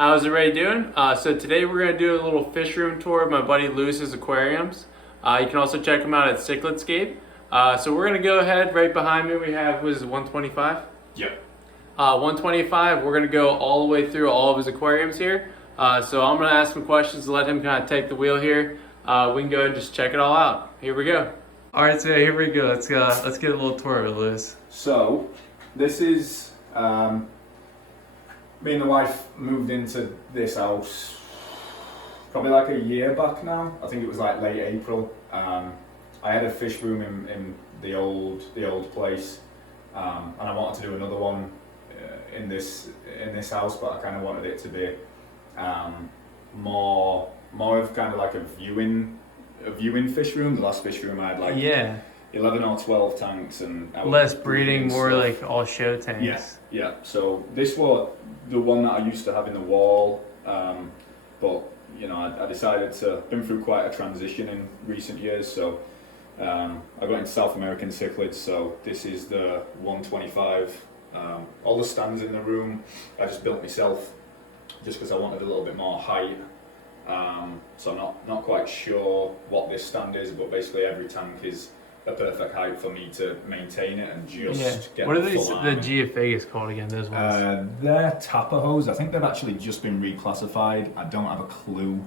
How's everybody doing? So today we're going to do a little fish room tour of my buddy Lewis's aquariums. You can also check him out at Cichlidscape. So we're going to go ahead. Right behind me we have, what is it, 125? Yep. 125, we're going to go all the way through all of his aquariums here. So I'm going to ask some questions to let him kind of take the wheel here. We can go and just check it all out. Here we go. All right, so here we go. Let's get a little tour of it, Lewis. So this is me and the wife moved into this house probably like a year back now. I think it was like late April. I had a fish room in the old place, and I wanted to do another one in this house, but I kind of wanted it to be more of kind of like a viewing fish room. The last fish room I had 11 or 12 tanks and less breeding, more like all show tanks. Yeah. So this was the one that I used to have in the wall, but you know, I decided to been through quite a transition in recent years. So I got into South American cichlids. So this is the 125. All the stands in the room I just built myself, just because I wanted a little bit more height. So I'm not quite sure what this stand is, but basically every tank is a perfect height for me to maintain it and just get. What are these? The geophagus called again? Those ones. They're tapajos. I think they've actually just been reclassified. I don't have a clue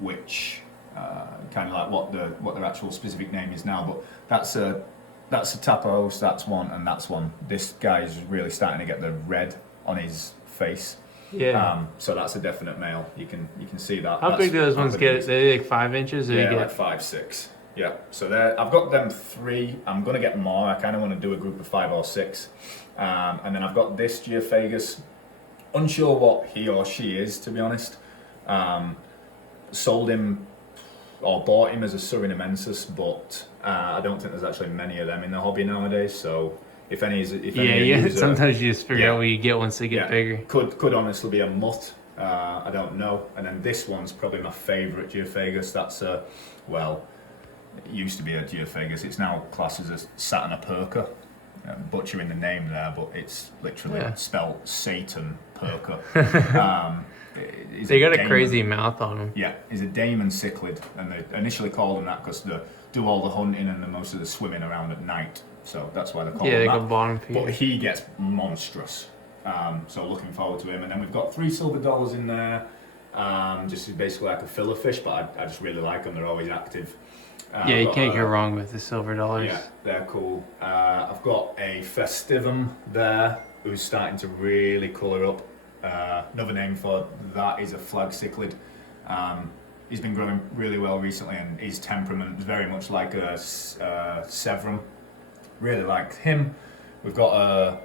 which kind of like what their actual specific name is now. But that's a tapajos. That's one, and that's one. This guy is really starting to get the red on his face. Yeah. So that's a definite male. You can see that. How big do those ones get? They like 5 inches? Or Yeah, you get like 5, 6. Yeah. So I've got them 3. I'm gonna get more. I kind of want to do a group of 5 or 6. And then I've got this geophagus. Unsure what he or she is, to be honest. Sold him or bought him as a Surinamensis, but I don't think there's actually many of them in the hobby nowadays. So if any is, sometimes you just figure out what you get once they get bigger. Could honestly be a mutt. I don't know. And then this one's probably my favourite geophagus. That's it used to be a geophagus. It's now classed as a Saturnaperca. Butchering the name there, but it's literally spelled Satan Perca. They got a crazy mouth on them. Yeah, he's a Damon cichlid, and they initially called him that because they do all the hunting and most of the swimming around at night. So that's why they call him that. Yeah, they go bottom feeder. But he gets monstrous. So looking forward to him. And then we've got 3 silver dollars in there. Just basically like a filler fish, but I just really like them. They're always active. You can't go wrong with the silver dollars. Yeah, they're cool. I've got a festivum there who's starting to really colour up. Another name for that is a flag cichlid. He's been growing really well recently, and his temperament is very much like a Severum. Really like him. We've got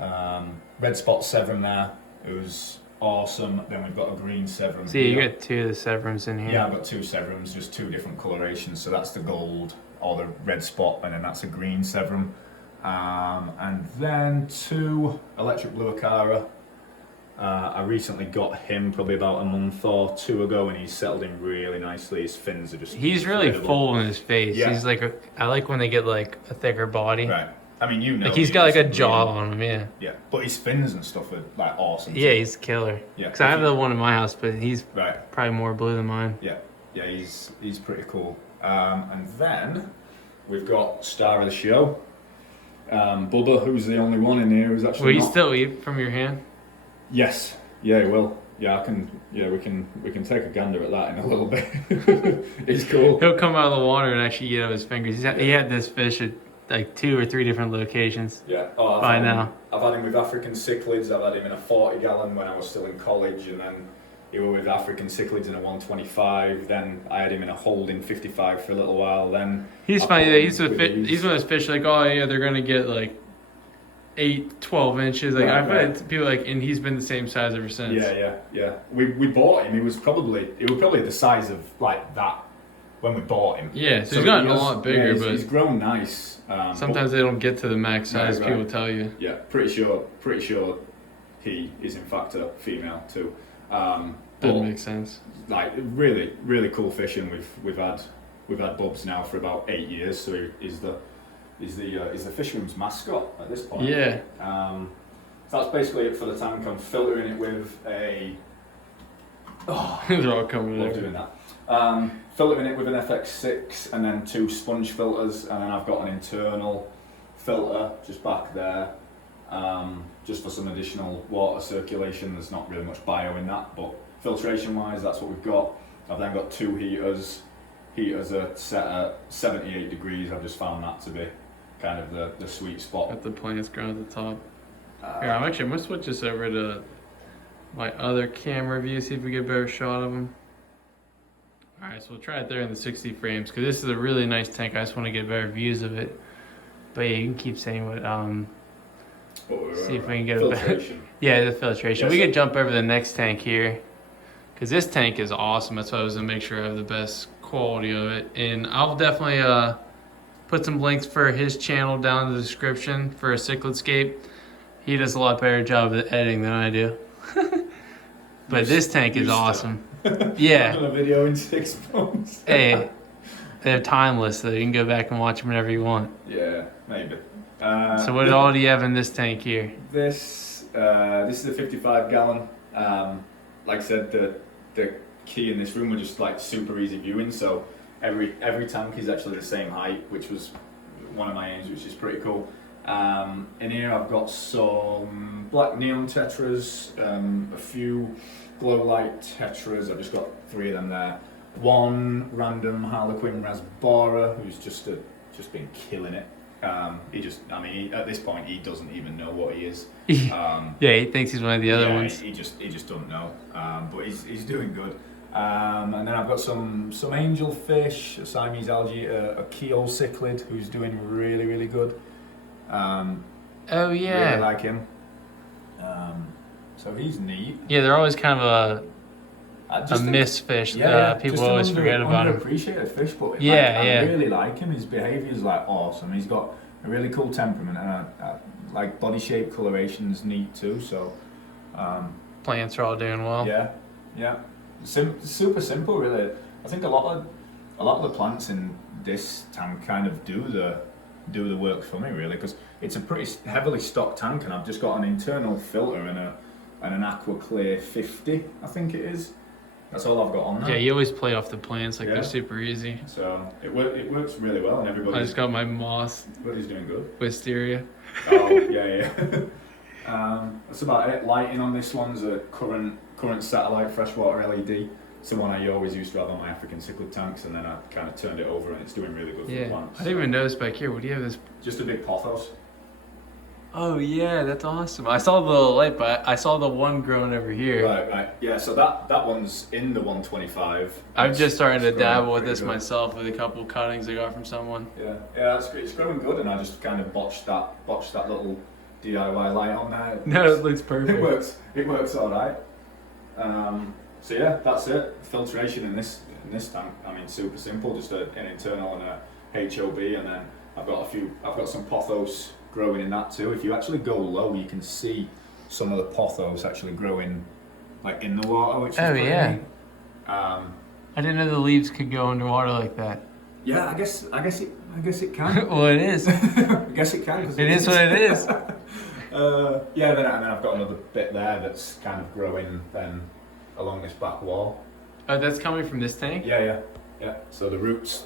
a red spot Severum there, who's awesome. Then we've got a green Severum. See, you got 2 of the Severums in here. Yeah, I've got 2 Severums, just 2 different colorations. So that's the gold or the red spot, and then that's a green Severum. And then 2 electric blue Acara. I recently got him probably about a month or 2 ago, and he's settled in really nicely. His fins are just He's really full in his face. Yeah. He's like I like when they get like a thicker body. Right. I mean, you know, like he's got like a jaw on him. Yeah. Yeah, but his fins and stuff are like awesome. Yeah, he's killer. Yeah. Because I have the one in my house, but he's right. Probably more blue than mine. Yeah. Yeah, he's pretty cool. And then we've got star of the show, Bubba, who's the only one in here who's actually. Will you still eat from your hand? Yes. Yeah, he will. Yeah, I can. Yeah, we can take a gander at that in a little bit. He's cool. He'll come out of the water and actually eat out his fingers. He had this fish at like 2 or 3 different locations. Yeah. By now. I've had him with African cichlids. I've had him in a 40-gallon when I was still in college, and then he was with African cichlids in a 125. Then I had him in a holding 55 for a little while. Then he's funny. He's one of those fish like, oh yeah, they're gonna get like 8, 12 inches. Like I've had people like, and he's been the same size ever since. Yeah. We bought him. He was probably the size of like that when we bought him. Yeah, so he's gotten a lot bigger, but he's grown nice. Sometimes they don't get to the max size. People tell you. Yeah, pretty sure he is in fact a female too. That makes sense. Like really, really cool fishing. We've had Bubs now for about 8 years, so he's the fish room's mascot at this point. Yeah. So that's basically it for the tank. I'm filtering it with a... Oh, They're all coming love in. doing that. Filtering it with an FX6 and then 2 sponge filters, and then I've got an internal filter just back there, just for some additional water circulation. There's not really much bio in that, but filtration wise, that's what we've got. I've then got 2 heaters. Heaters are set at 78 degrees. I've just found that to be kind of the sweet spot. Got the plants growing at the top. Here, I'm gonna switch this over to my other camera view, see if we get a better shot of them. Alright, so we'll try it there in the 60 frames, because this is a really nice tank. I just want to get better views of it. But yeah, you can keep saying what, see if we can get a better... Yeah, the filtration. Yes. We could jump over the next tank here, because this tank is awesome. That's why I was going to make sure I have the best quality of it. And I'll definitely put some links for his channel down in the description for a Cichlidscape. He does a lot better job of editing than I do. But this tank is awesome. Yeah. I've done a video in 6 months. Hey, they're timeless, though. You can go back and watch them whenever you want. Yeah, maybe. So what all do you have in this tank here? This is a 55 gallon. Like I said, the key in this room were just like super easy viewing. So every tank is actually the same height, which was one of my aims, which is pretty cool. In here I've got some black neon tetras, a few glow light tetras. I've just got 3 of them there. One random Harlequin rasbora who's just been killing it. At this point he doesn't even know what he is. Yeah, he thinks he's one of the other ones. He just doesn't know. But he's doing good. And then I've got some angelfish, a Siamese algae, a keel cichlid who's doing really good. Oh yeah. Really like him. So he's neat. Yeah, they're always kind of a miss fish. People always forget about him. Underappreciated fish, but I really like him. His behaviour is like awesome. He's got a really cool temperament, and like body shape coloration's neat too. So Plants are all doing well. Yeah. Super simple, really. I think a lot of the plants in this tank kind of do the work for me, really, because it's a pretty heavily stocked tank, and I've just got an internal filter and an aqua clear 50, I think it is. That's all I've got on there. Yeah, you always play off the plants, like they're super easy. So it works really well, and I just got my moss. Everybody's doing good. Wisteria. Oh yeah. That's about it. Lighting on this one's a current satellite freshwater LED. It's the one I always used to have on my African cichlid tanks, and then I kind of turned it over, and it's doing really good for the plants. I didn't even notice back here. What do you have this? Just a big pothos. Oh yeah, that's awesome. I saw the light, but I saw the one growing over here. Right. Yeah, so that one's in the 125. I'm just starting to dabble with this good. myself with a couple cuttings I got from someone. Yeah, it's growing good, and I just kind of botched that little DIY light on there. No, it looks perfect. It works all right. So yeah, that's it. Filtration in this tank. I mean, super simple. Just an internal and a HOB, and then I've got some pothos growing in that too. If you actually go low, you can see some of the pothos actually growing like in the water, which is pretty neat. I didn't know the leaves could go underwater like that. Yeah, I guess it can. Well, it is. I guess it can. It is what it is. Then I've got another bit there that's kind of growing then along this back wall. Oh, that's coming from this tank? Yeah. So the roots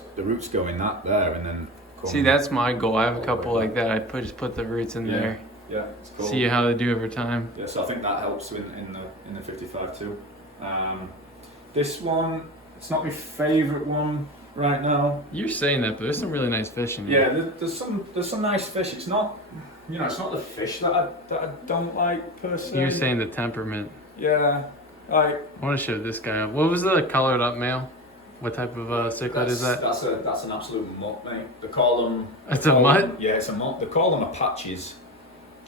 go in that there, and then. See, that's my goal. I have a couple like that. I just put the roots in there. Yeah, it's cool. See how they do over time. Yeah, so I think that helps in the 55 too. This one, it's not my favourite one right now. You're saying that, but there's some really nice fish in here. Yeah, there's some nice fish. It's not, it's not the fish that I don't like per se. You're saying the temperament. Yeah, like. I want to show this guy up. What was the colored up male? What type of cichlid is that? That's an absolute mutt, mate. They call them. It's a mutt? Yeah, it's a mutt. They call them Apaches.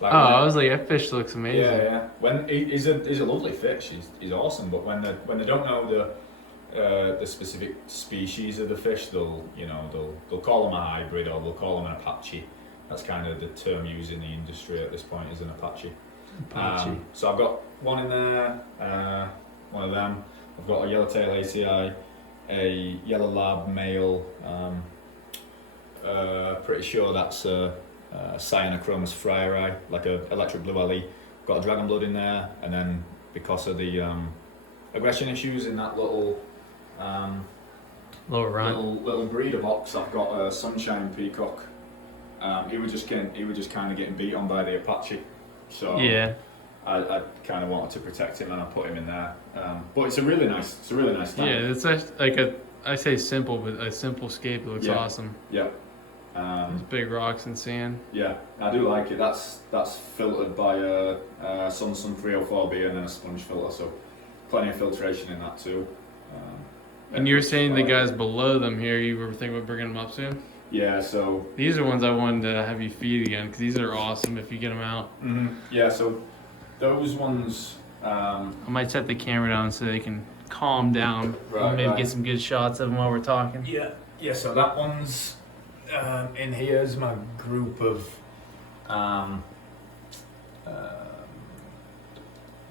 Like I was like, that fish looks amazing. Yeah. When he's a lovely fish. He's awesome. But when they don't know the specific species of the fish, they'll call them a hybrid, or they'll call them an Apache. That's kind of the term used in the industry at this point, is an Apache. So I've got one in there, one of them. I've got a yellowtail ACI, a yellow lab male. Pretty sure that's a Cyanochromis fryeri, like a electric blue alley, got a dragon blood in there, and then because of the aggression issues in that little little breed of ox, I've got a sunshine peacock. He was just kind of getting beat on by the Apache, so Yeah. I kind of wanted to protect him, and I put him in there. But it's a really nice tank. Yeah, it's like I say simple, but a simple scape looks awesome. Yeah. There's big rocks and sand. Yeah, I do like it. That's filtered by a Sunsun 304B and then a sponge filter, so plenty of filtration in that too. And you're saying the guys below them here, you were thinking about bringing them up soon? Yeah, so These are ones I wanted to have you feed again, because these are awesome if you get them out. yeah, so those ones. I might set the camera down so they can calm down. Right, Maybe right. get some good shots of them while we're talking. Yeah. So that one's in here is my group of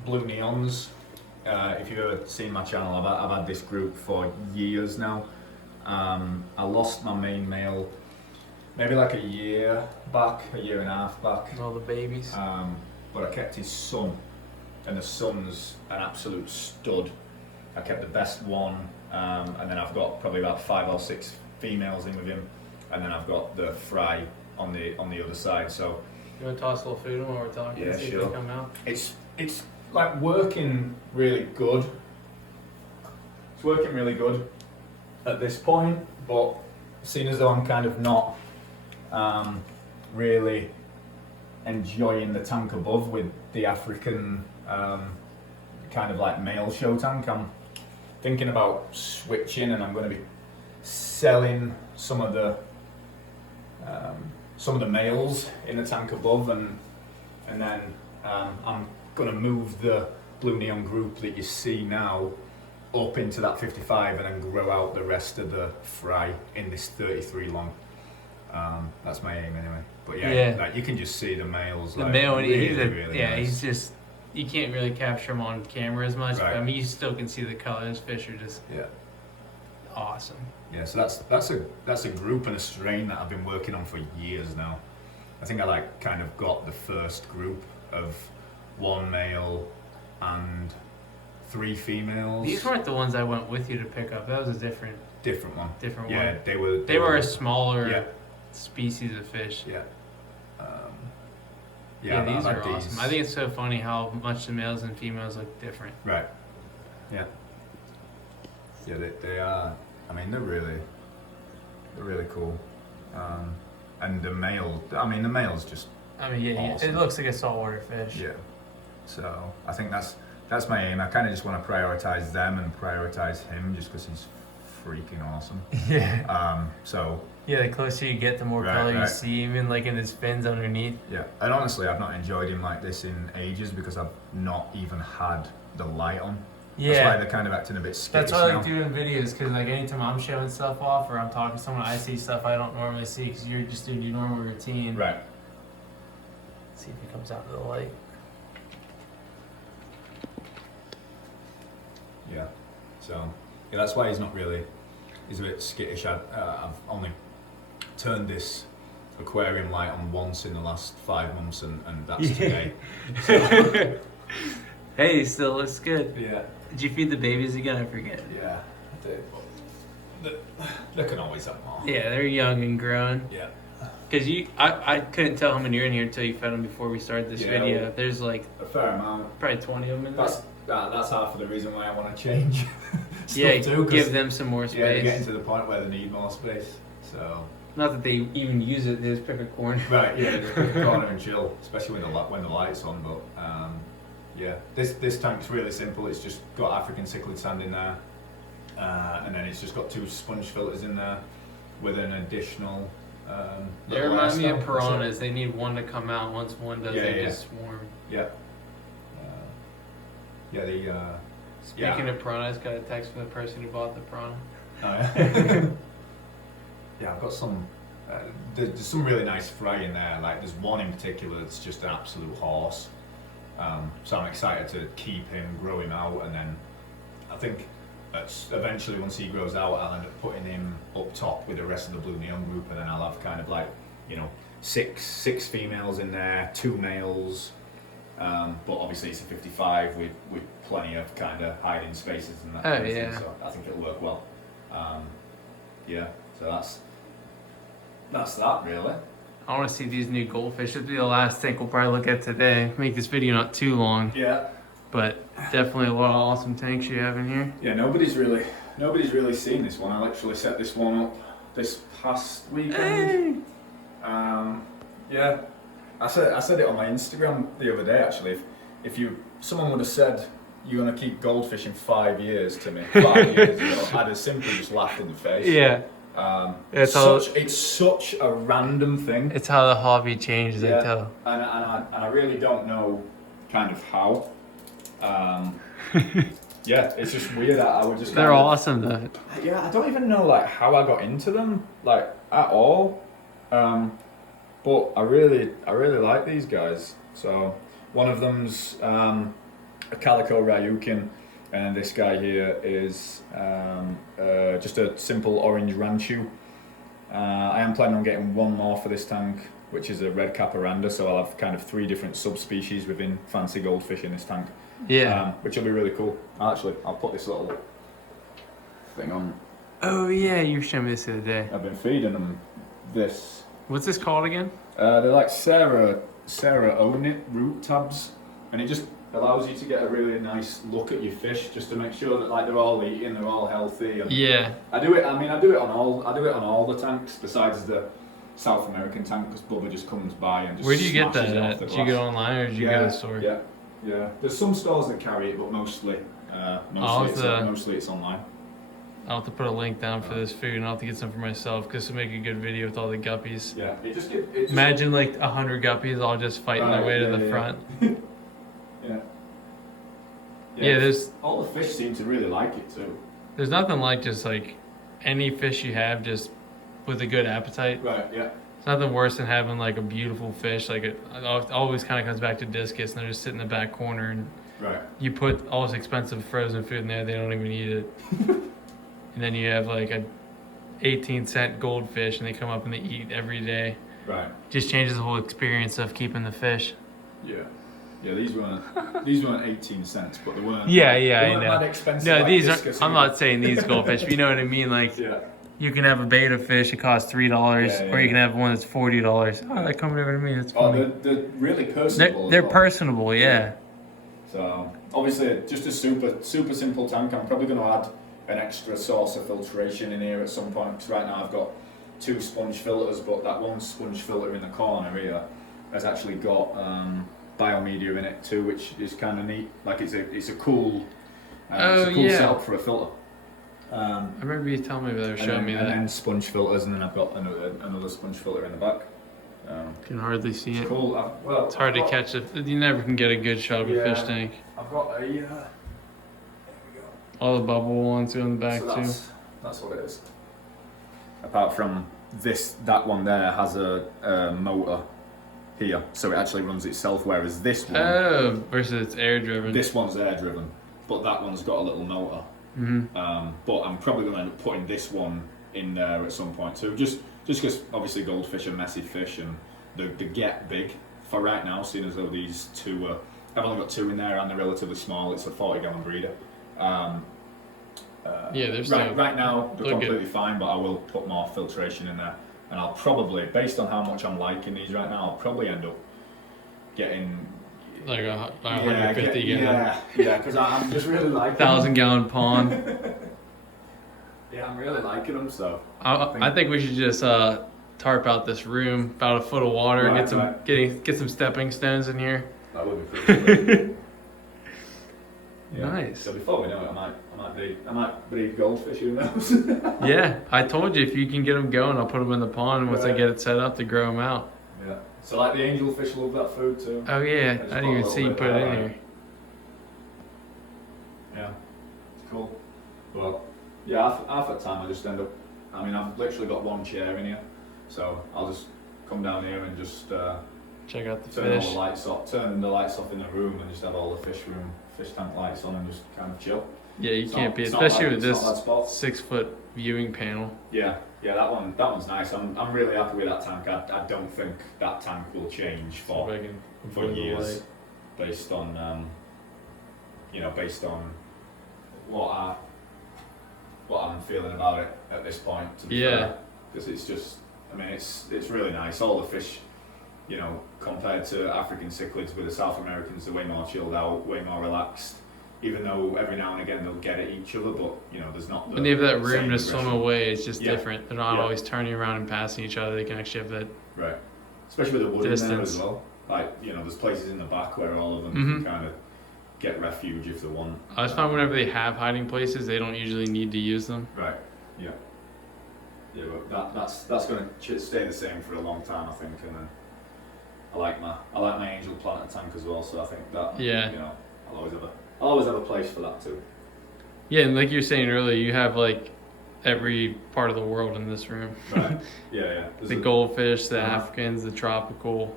blue neons. If you've ever seen my channel, I've had this group for years now. I lost my main male maybe like a year and a half back. All the babies. But I kept his son, and the son's an absolute stud. I kept the best one, and then I've got probably about 5 or 6 females in with him, and then I've got the fry on the other side. So You want to toss a little food in while we're talking? Yeah, See if sure. they come out. it's like working really good. It's working really good at this point, but seeing as though I'm kind of not really enjoying the tank above with the African kind of like male show tank, I'm thinking about switching, and I'm going to be selling some of the males in the tank above, and then I'm going to move the blue neon group that you see now up into that 55 and then grow out the rest of the fry in this 33 long. That's my aim anyway. But yeah. Like you can just see the males. The like, male, really nice. he's just, you can't really capture him on camera as much, Right. but I mean, you still can see the colors. Fish are just awesome. Yeah, so that's a group and a strain that I've been working on for years now. I think I like kind of got the first group of 1 male and 3 females. These weren't the ones I went with you to pick up. That was a different one. one. They were. They were a smaller Yeah. species of fish. Yeah. These I've are had awesome. I think it's so funny how much the males and females look different. Right. Yeah. Yeah, they are. I mean, they're really cool. And the male's just awesome. It looks like a saltwater fish. Yeah. So I think that's my aim. I kind of just want to prioritize them and prioritize him just because he's freaking awesome. Yeah. So. Yeah, the closer you get, the more color you see, even like in his fins underneath. Yeah, and honestly, I've not enjoyed him like this in ages because I've not even had the light on. Yeah. That's why they're kind of acting a bit skittish. That's why I now. like doing videos, because like anytime I'm showing stuff off or I'm talking to someone, I see stuff I don't normally see because you're just doing your normal routine. Right. Let's see if he comes out to the light. Yeah. So that's why he's a bit skittish. I've only turned this aquarium light on once in the last 5 months, and that's today. So, Hey, he still looks good. yeah. Did you feed the babies again? I forget. Yeah. They can always have more. Yeah, they're young and growing. Yeah. Because I couldn't tell how many are in here until you fed them before we started this video. Well, There's like a fair amount. probably 20 of them in there. That's half of the reason why I want to change. Give them some more space. Yeah, they're getting to the point where they need more space. So. Not that they even use it, they just pick a corner. Right. Yeah, just pick a corner and chill, especially when the light's on. But yeah, this tank's really simple. It's just got African cichlid sand in there, and then it's just got 2 sponge filters in there with an additional. They remind me of piranhas. They need one to come out. Once one does, they just swarm. Yeah. Speaking of piranhas, got a text from the person who bought the piranha. Oh, yeah. Yeah, I've got some. There's some really nice fry in there. Like there's one in particular that's just an absolute horse. So I'm excited to keep him, grow him out, and then I think eventually once he grows out, I'll end up putting him up top with the rest of the blue neon group, and then I'll have kind of like 6 females in there, 2 males, But obviously it's a 55 with plenty of kind of hiding spaces and that Oh, kind of yeah. thing, so I think it'll work well. Yeah, so that's that really. I want to see these new goldfish. This will be the last tank we'll probably look at today. Make this video not too long, Yeah. but definitely a lot of awesome tanks you have in here. Yeah, nobody's really seen this one. I literally set this one up this past weekend. Yeah, I said it on my Instagram the other day actually. If someone would have said you're gonna keep goldfishing 5 years to me 5 years ago, I'd have simply just laughed in the face. Yeah. It's such a random thing. It's how the hobby changes, I tell. And I really don't know kind of how. Yeah, it's just weird. I would just. They're awesome though. Yeah, I don't even know like how I got into them like at all. But I really like these guys. So one of them's a Calico Ryukin, and this guy here is just a simple orange Ranchu. I am planning on getting one more for this tank, which is a red caparanda, so I'll have kind of 3 different subspecies within fancy goldfish in this tank. Yeah. Which will be really cool. I'll put this little thing on. Oh yeah, you were showing me this the other day. I've been feeding them this. What's this called again? They're like Sarah Ownit root tabs, and it just allows you to get a really nice look at your fish, just to make sure that like they're all eating, they're all healthy. And Yeah. I do it on all the tanks besides the South American tank, because Bubba just comes by and just. Where do you get smashes that it off at? the Did you glass. go online or did you go to the store? Yeah. There's some stores that carry it, but mostly it's online. I'll have to put a link down for this food, and I'll have to get some for myself because to make a good video with all the guppies. Yeah, Imagine like 100 guppies all just fighting their way to the front. Yeah, there's all the fish seem to really like it too. There's nothing like just like any fish you have just with a good appetite. Right. Yeah. It's nothing worse than having like a beautiful fish. Like it always kind of comes back to discus, and they're just sitting in the back corner, and you put all this expensive frozen food in there, they don't even eat it. And then you have like a 18-cent goldfish, and they come up and they eat every day. Right. Just changes the whole experience of keeping the fish. Yeah. Yeah, these weren't 18 cents, but they weren't. Yeah, I know. Mad expensive, no, like these are. discus I'm either. not saying these goldfish, but you know what I mean. Like, Yeah. you can have a beta fish, it costs $3, or you can have one that's $40. Oh, they're coming over to me. That's funny. They're really personable. They're personable, yeah. So obviously, just a super simple tank. I'm probably going to add an extra source of filtration in here at some point, because right now I've got 2 sponge filters, but that one sponge filter in the corner here has actually got biomedia in it too, which is kind of neat. Like it's a cool setup for a filter. I remember you telling me that, or showing me that. And then sponge filters, and then I've got another sponge filter in the back. Can hardly see it. Cool. It's hard to catch it. You never can get a good shot of a fish tank. I've got a. There we go. All the bubble ones go in the back So too. that's what it is. Apart from that one there has a motor here, so it actually runs itself. Whereas this one, versus it's air driven. this one's air driven, but that one's got a little motor. But I'm probably going to end up putting this one in there at some point too, just because obviously goldfish are messy fish and they get big. For right now, seeing as though these 2 I've only got 2 in there and they're relatively small. It's a 40-gallon breeder. They're right now they're completely good. fine, but I will put more filtration in there, and I'll probably, based on how much I'm liking these right now, I'll probably end up getting like 150 gallon. Yeah, because I'm just really liking 1,000-gallon pond. Yeah, I'm really liking them. So I think we should just tarp out this room, about a foot of water, get some stepping stones in here. That would be pretty cool. Yeah. Nice. So before we know it, I might breed goldfish. Who knows? Yeah, I told you if you can get them going, I'll put them in the pond once I get it set up to grow them out. Yeah. So like the angelfish love that food too. Oh yeah, I didn't even see you put it in here. Yeah, it's cool. Well, yeah, half the time I just end up. I mean, I've literally got 1 chair in here, so I'll just come down here and just check out the turn fish. all the lights off, turn the lights off in the room, and just have all the fish tank lights on, and just kind of chill. Yeah, you can't beat, especially with this 6-foot viewing panel. Yeah, that one's nice. I'm really happy with that tank. I don't think that tank will change for years. based on based on what I'm feeling about it at this point. Yeah. Because it's just, I mean, it's really nice. All the fish, compared to African cichlids with the South Americans, they're way more chilled out, way more relaxed. Even though every now and again they'll get at each other, but there's not. When they have that room to same swim aggression. away, it's just Yeah. different. They're not Yeah. always turning around and passing each other. They can actually have that. Right. Especially with the wood in there Distance. as well. Like, there's places in the back where all of them Mhm. can kind of get refuge if they want. I just find whenever they have hiding places, they don't usually need to use them. Right. Yeah. Yeah, but that's going to stay the same for a long time, I think. And then I like my Angel Planet tank as well, so I think that I'll always have a place for that too. Yeah, and like you were saying earlier, you have like every part of the world in this room. Right. Yeah. The goldfish, the Africans, the tropical,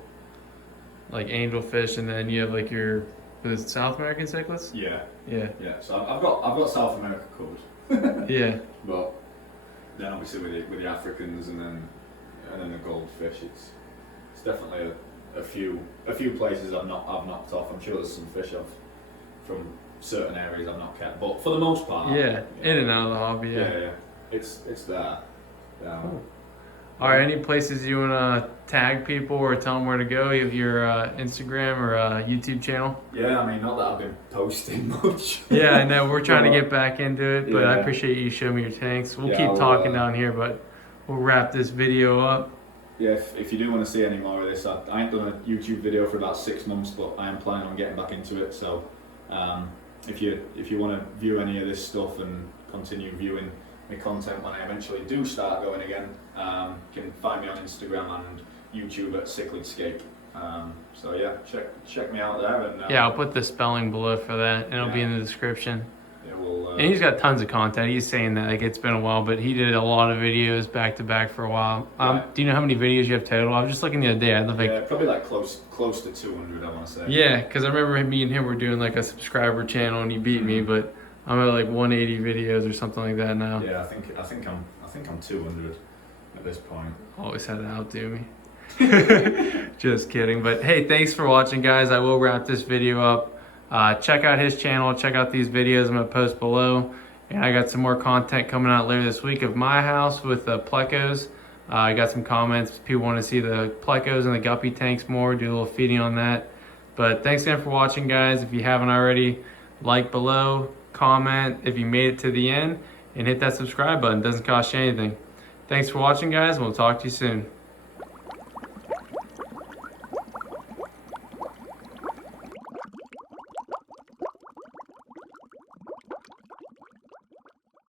like angelfish, and then you have like your South American cichlids. Yeah. Yeah. So I've got South America covered. Yeah. But then obviously with the Africans and then the goldfish, it's definitely a few places I've knocked off. I'm sure there's some fish from certain areas I've not kept, but for the most part, Yeah. In and out of the hobby. yeah, it's there. Cool. All right. Any places you wanna tag people or tell them where to go? You have your Instagram or YouTube channel. Yeah, I mean, not that I've been posting much. Yeah, I know. We're trying to get back into it, but I Yeah. appreciate you showing me your tanks. We'll Yeah, keep I'll, talking down here, but we'll wrap this video up. Yeah, if you do want to see any more of this, I ain't done a YouTube video for about 6 months, but I am planning on getting back into it. So if you want to view any of this stuff and continue viewing my content when I eventually do start going again, you can find me on Instagram and YouTube at Cichlidscape. So yeah, check me out there. And Yeah, I'll put the spelling below for that, and it'll be in the description. yeah, we'll, And he's got tons of content. He's saying that like it's been a while, but he did a lot of videos back to back for a while. Right. Do you know how many videos you have total? I was just looking the other day. I look like yeah, probably like close to 200, I want to say. yeah, because I remember me and him were doing like a subscriber channel, and he beat me, but I'm at like 180 videos or something like that now. Yeah, I think I'm 200 at this point. Always had to outdo me. Just kidding. But hey, thanks for watching, guys. I will wrap this video up. Check out his channel. Check out these videos I'm going to post below. And I got some more content coming out later this week of my house with the plecos. I got some comments. People want to see the plecos and the guppy tanks more. Do a little feeding on that. But thanks again for watching, guys. If you haven't already, like below, comment if you made it to the end, and hit that subscribe button. It doesn't cost you anything. Thanks for watching, guys. We'll talk to you soon.